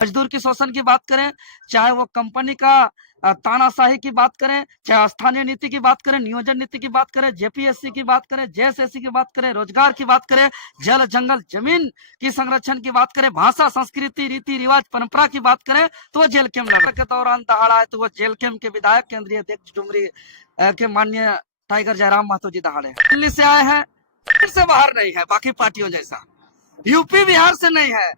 मजदूर की शोषण की बात करें, चाहे वो कंपनी का तानाशाही की बात करें, चाहे स्थानीय नीति की बात करें, नियोजन नीति की बात करें, जेपीएससी की बात करें, जेएसएससी की बात करें, रोजगार की बात करें, जल जंगल जमीन की संरक्षण की बात करें, भाषा संस्कृति रीति रिवाज परंपरा की बात करें, तो वो जेल कैम्प लड़ के दौरान दहाड़ा है, तो वो जेल कैम्प के विधायक केंद्रीय अध्यक्ष डुमरी के माननीय टाइगर जयराम महतो जी दहाड़े हैं। दिल्ली से आए हैं, फिर से बाहर नहीं है बाकी पार्टियों जैसा, यूपी बिहार से नहीं है,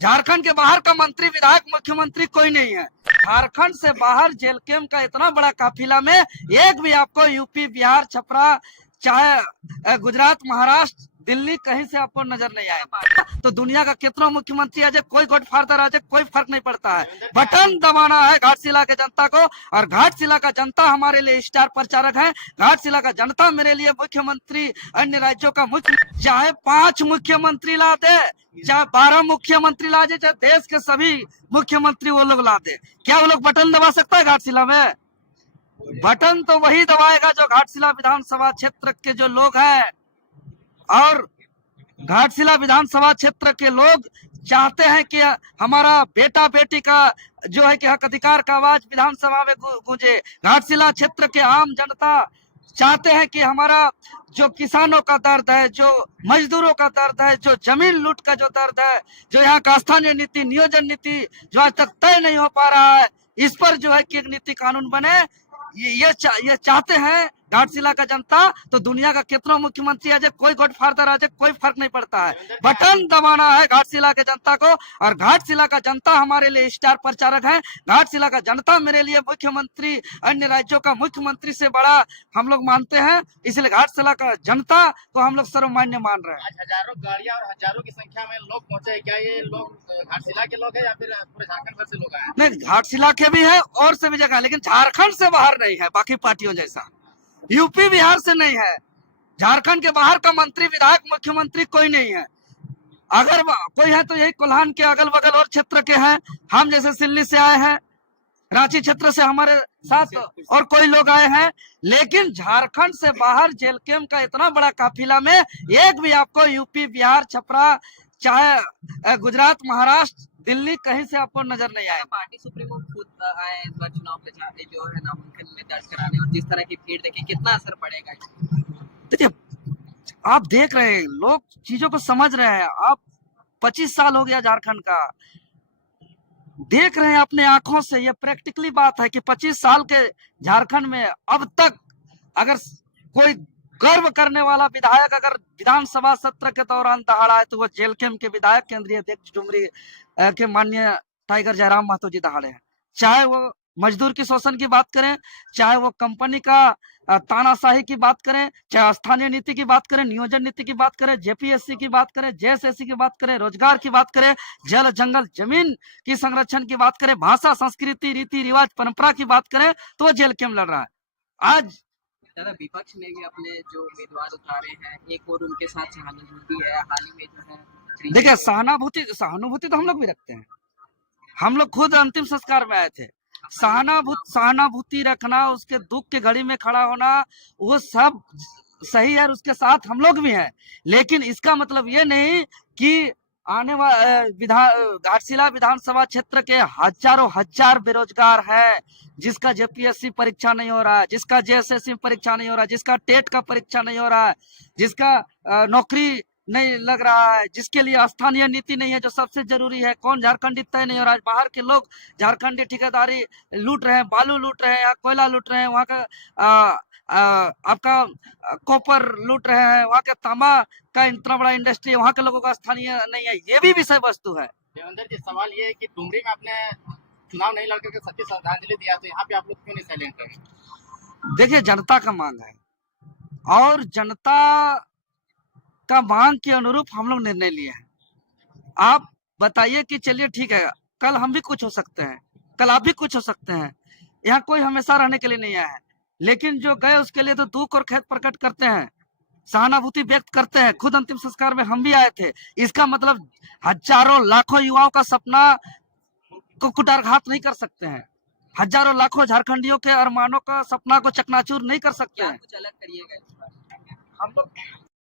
झारखंड के बाहर का मंत्री विधायक मुख्यमंत्री कोई नहीं है। झारखंड से बाहर जेल कैम्प का इतना बड़ा काफिला में एक भी आपको यूपी बिहार छपरा चाहे गुजरात महाराष्ट्र दिल्ली कहीं से आपको नजर नहीं आएगा। तो दुनिया का कितना मुख्यमंत्री आ जाए, कोई गॉडफादर आ जाए, कोई फर्क नहीं पड़ता है। बटन दबाना है घाटशिला के जनता को, और घाटशिला का जनता हमारे लिए स्टार प्रचारक है। घाटशिला का जनता मेरे लिए मुख्यमंत्री, अन्य राज्यों का मुख्य, चाहे 5 मुख्यमंत्री ला दे, चाहे 12 मुख्यमंत्री ला दे, चाहे देश के सभी मुख्यमंत्री वो लोग ला दे, क्या वो लोग बटन दबा सकता है घाटशिला में? बटन तो वही दबाएगा जो घाटशिला विधानसभा क्षेत्र के जो लोग हैं, और घाटशिला विधानसभा क्षेत्र के लोग चाहते हैं कि हमारा बेटा बेटी का जो है कि हक अधिकार का आवाज विधानसभा में गूंजे। घाटशिला क्षेत्र के आम जनता चाहते हैं कि हमारा जो किसानों का दर्द है, जो मजदूरों का दर्द है, जो जमीन लूट का जो दर्द है, जो यहाँ का स्थानीय नीति नियोजन नीति जो आज तक तय नहीं हो पा रहा है, इस पर जो है कि एक नीति कानून बने, ये चाहते हैं घाटशिला का जनता। तो दुनिया का कितना मुख्यमंत्री आ जाए, कोई गॉडफादर आ जाए, कोई फर्क नहीं पड़ता है। बटन दबाना है घाटशिला के जनता को, और घाटशिला का जनता हमारे लिए स्टार प्रचारक है। घाटशिला का जनता मेरे लिए मुख्यमंत्री, अन्य राज्यों का मुख्यमंत्री से बड़ा हम लोग मानते हैं, इसलिए घाटशिला का जनता को हम लोग सर्वमान्य मान रहे हैं। आज हजारों गाड़ियां और हजारों की संख्या में लोग पहुंचे, क्या ये लोग घाटशिला के लोग हैं या फिर पूरे झारखंड भर से लोग आए? नहीं, घाटशिला के भी है और सभी जगह, लेकिन झारखंड से बाहर नहीं है बाकी पार्टियों जैसा, यूपी बिहार से नहीं है। झारखंड के बाहर का मंत्री विधायक मुख्यमंत्री कोई नहीं है। अगर कोई है तो यही कोल्हान के अगल बगल और क्षेत्र के हैं। हम जैसे सिल्ली से आए हैं, रांची क्षेत्र से हमारे साथ और कोई लोग आए हैं, लेकिन झारखंड से बाहर जेल कैम्प का इतना बड़ा काफिला में एक भी आपको यूपी बिहार छपरा चाहे गुजरात महाराष्ट्र दिल्ली कहीं से आपको नजर नहीं आएगा। पार्टी सुप्रीमो खुद आए इस बार चुनाव प्रचार जो है नामांकन में दर्ज कराने, और जिस तरह की भीड़ देखे कितना असर पड़ेगा? देखिए, आप देख रहे हैं, लोग चीजों को समझ रहे हैं। आप 25 साल हो गया झारखंड का, देख रहे हैं अपने आंखों से, ये प्रैक्टिकली बात है कि 25 साल के झारखंड में अब तक अगर कोई गर्व करने वाला विधायक अगर विधानसभा सत्र के दौरान दहाड़ा है, तो वो जेल कैम्प के विधायक केंद्रीय अध्यक्ष डुमरी के माननीय टाइगर जयराम महतो जी दहाड़े हैं। चाहे वो मजदूर की शोषण की बात करें, चाहे वो कंपनी का तानाशाही की बात करें, चाहे स्थानीय नीति की बात करें, नियोजन नीति की बात करें, जेपीएससी की बात करें, जेएसएससी की बात करें, रोजगार की बात करें, जल जंगल जमीन की संरक्षण की बात करें, भाषा संस्कृति रीति रिवाज परंपरा की बात करें, तो वो जेल कैम्प लड़ रहा है। आज दादा, विपक्ष ने भी अपने जो उम्मीदवार उतारे हैं, एक और उनके साथ सहानुभूति है, हाल ही में जो है। देखिए, सहानुभूति तो हम लोग भी रखते हैं। हम लोग खुद अंतिम संस्कार में आए थे। सहानुभूति रखना, उसके दुख के घड़ी में खड़ा होना, वो सब सही है, उसके साथ हम लोग भी हैं। लेकिन इसका मतलब ये नहीं कि आने वाले घाटशिला विधानसभा क्षेत्र के हजारों हजार बेरोजगार हैं, जिसका जेपीएससी परीक्षा नहीं हो रहा है, जिसका जेएसएससी परीक्षा नहीं हो रहा है, जिसका टेट का परीक्षा नहीं हो रहा है, जिसका नौकरी नहीं लग रहा है, जिसके लिए स्थानीय नीति नहीं है जो सबसे जरूरी है। कौन झारखंडी तय नहीं हो रहा है। बाहर के लोग झारखंडी ठेकेदारी लूट रहे हैं, बालू लूट रहे हैं, यहाँ कोयला लूट रहे हैं, वहाँ का आपका कॉपर लूट रहे हैं, वहाँ के तांबा का इतना बड़ा इंडस्ट्री है, वहाँ के लोगों का स्थानीय नहीं है। ये भी विषय वस्तु है। देवेंद्र जी, सवाल ये है कि डुमरी में आपने चुनाव नहीं लड़कर के सच्ची श्रद्धांजलि दिया, तो यहाँ पे आप लोग क्यों नहीं साइलेंट रहे? देखिए, जनता का मांग है और जनता का मांग के अनुरूप हम लोग निर्णय लिए हैं। आप बताइए कि चलिए ठीक है, कल हम भी कुछ हो सकते हैं, कल आप भी कुछ हो सकते हैं। यहाँ कोई हमेशा रहने के लिए नहीं आया है, लेकिन जो गए उसके लिए तो दुख और खेद प्रकट करते हैं, सहानुभूति व्यक्त करते हैं। खुद अंतिम संस्कार में हम भी आए थे। इसका मतलब हजारों लाखों युवाओं का सपना को कुठाराघात नहीं कर सकते हैं, हजारों लाखों झारखंडियों के अरमानों का सपना को चकनाचूर नहीं कर सकते हैं। कुछ अलग करिएगा इस बार? हम लोग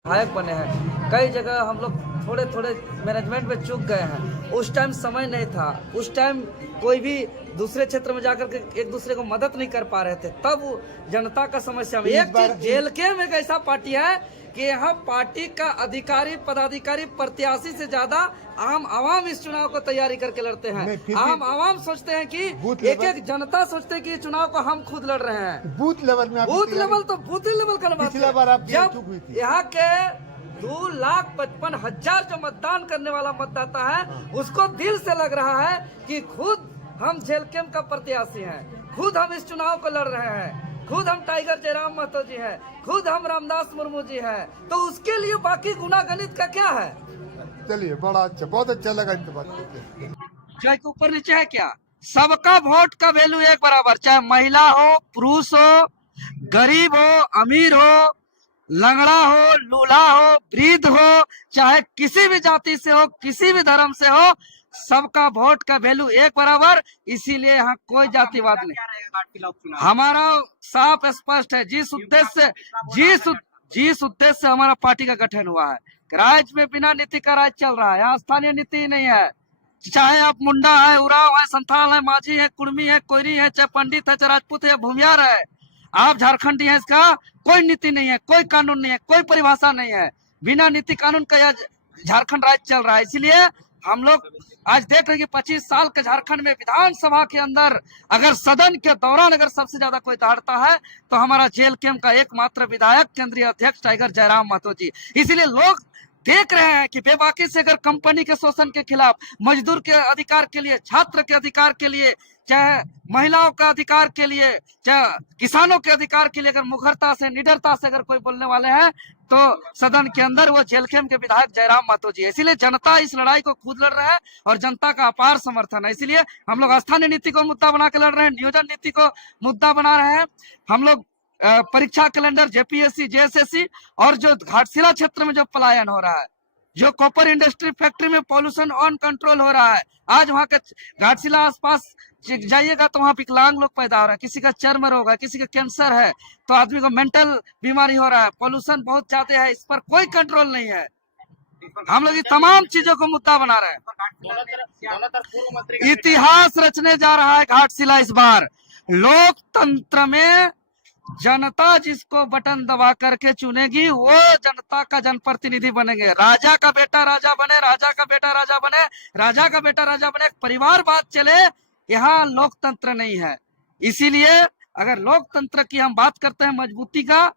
विधायक बने हैं, कई जगह हम लोग थोड़े थोड़े मैनेजमेंट में चूक गए हैं। उस टाइम समय नहीं था, उस टाइम कोई भी दूसरे क्षेत्र में जाकर के एक दूसरे को मदद नहीं कर पा रहे थे, तब वो जनता का समस्या में एक चीज जेएलके में एक ऐसा पार्टी है कि यहाँ पार्टी का अधिकारी पदाधिकारी प्रत्याशी से ज्यादा आम आवाम इस चुनाव को तैयारी करके लड़ते हैं। आम आवाम सोचते हैं कि एक एक जनता सोचते हैं कि चुनाव को हम खुद लड़ रहे हैं। बूथ लेवल में बूथ लेवल तो बूथ लेवल का बात पिछला बार आपकी जब चूक हुई थी। यहाँ के 2,55,000 जो मतदान करने वाला मतदाता है उसको दिल से लग रहा है कि खुद हम जेएलके का प्रत्याशी हैं, खुद हम इस चुनाव को लड़ रहे हैं, खुद हम टाइगर जयराम महतो जी हैं, खुद हम रामदास मुर्मू जी हैं, तो उसके लिए बाकी गुनागणित का क्या है। चलिए बड़ा अच्छा, बहुत अच्छा लगा इनसे बात करके। जो एक ऊपर नीचे है क्या, सबका वोट का वैल्यू एक बराबर, चाहे महिला हो, पुरुष हो, गरीब हो, अमीर हो, लंगड़ा हो, लूल्हा हो, वृद्ध हो, चाहे किसी भी जाति से हो, किसी भी धर्म से हो, सबका वोट का वैल्यू एक बराबर। इसीलिए यहाँ कोई जातिवाद नहीं। हमारा साफ स्पष्ट है, जिस उद्देश्य से हमारा पार्टी का गठन हुआ है, राज्य में बिना नीति का राज चल रहा है, यहाँ स्थानीय नीति ही नहीं है। चाहे आप मुंडा है, उराव है, संथाल है, माझी है, कुर्मी है, कोयरी है, चाहे पंडित है, चाहे राजपूत है, भूमियार है, आप झारखंडी है, इसका कोई नीति नहीं है, कोई कानून नहीं है, कोई परिभाषा नहीं है। बिना नीति कानून का यह झारखंड राज्य चल रहा है। इसलिए हम लोग आज देख रहे हैं कि 25 साल के झारखंड में विधानसभा के अंदर अगर सदन के दौरान अगर सबसे ज्यादा कोई दहाड़ता है तो हमारा जेएलके का एकमात्र विधायक केंद्रीय अध्यक्ष टाइगर जयराम महतो जी। इसीलिए लोग देख रहे हैं कि बेबाकी से अगर कंपनी के शोषण के खिलाफ, मजदूर के अधिकार के लिए, छात्र के अधिकार के लिए, चाहे महिलाओं का अधिकार के लिए, चाहे किसानों के अधिकार के लिए अगर मुखरता से, निडरता से अगर कोई बोलने वाले हैं तो सदन के अंदर वो जेएलके के विधायक जयराम महतो जी। इसीलिए जनता इस लड़ाई को खुद लड़ रहा है और जनता का अपार समर्थन है। इसीलिए हम लोग स्थानीय नीति को मुद्दा बना के लड़ रहे हैं, नियोजन नीति को मुद्दा बना रहे हैं। हम लोग परीक्षा कैलेंडर, जेपीएससी, जेएसएससी और जो घाटशिला क्षेत्र में जो पलायन हो रहा है, जो कॉपर इंडस्ट्री फैक्ट्री में पॉल्यूशन ऑन कंट्रोल हो रहा है, आज वहाँ के घाटशिला आसपास जाइएगा तो वहाँ विकलांग लोग पैदा हो रहा है, किसी का चर्म रोग है, किसी का कैंसर है, तो आदमी को मेंटल बीमारी हो रहा है, पॉल्यूशन बहुत ज्यादा है, इस पर कोई कंट्रोल नहीं है। हम लोग ये तमाम चीजों को मुद्दा बना रहे हैं। दोनों तरफ पूर्व मंत्री का इतिहास रचने जा रहा है घाटशिला इस बार। लोकतंत्र में जनता जिसको बटन दबा करके चुनेगी वो जनता का जनप्रतिनिधि बनेंगे। राजा का बेटा राजा बने, राजा का बेटा राजा बने, राजा का बेटा राजा बने, परिवार बात चले, यहाँ लोकतंत्र नहीं है। इसीलिए अगर लोकतंत्र की हम बात करते हैं मजबूती का,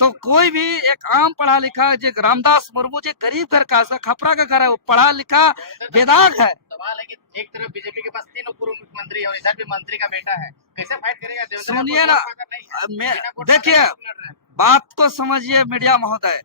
तो कोई भी एक आम पढ़ा लिखा, जो रामदास मुर्मू जी गरीब घर का, खपरा का घर है, वो पढ़ा लिखा बेदाग है। सवाल है कि एक तरफ बीजेपी के पास 3 पूर्व मुख्यमंत्री और इधर भी मंत्री का बेटा है, कैसे फाइट करेगा? सुनिए ना, देखिए बात को समझिए मीडिया महोदय।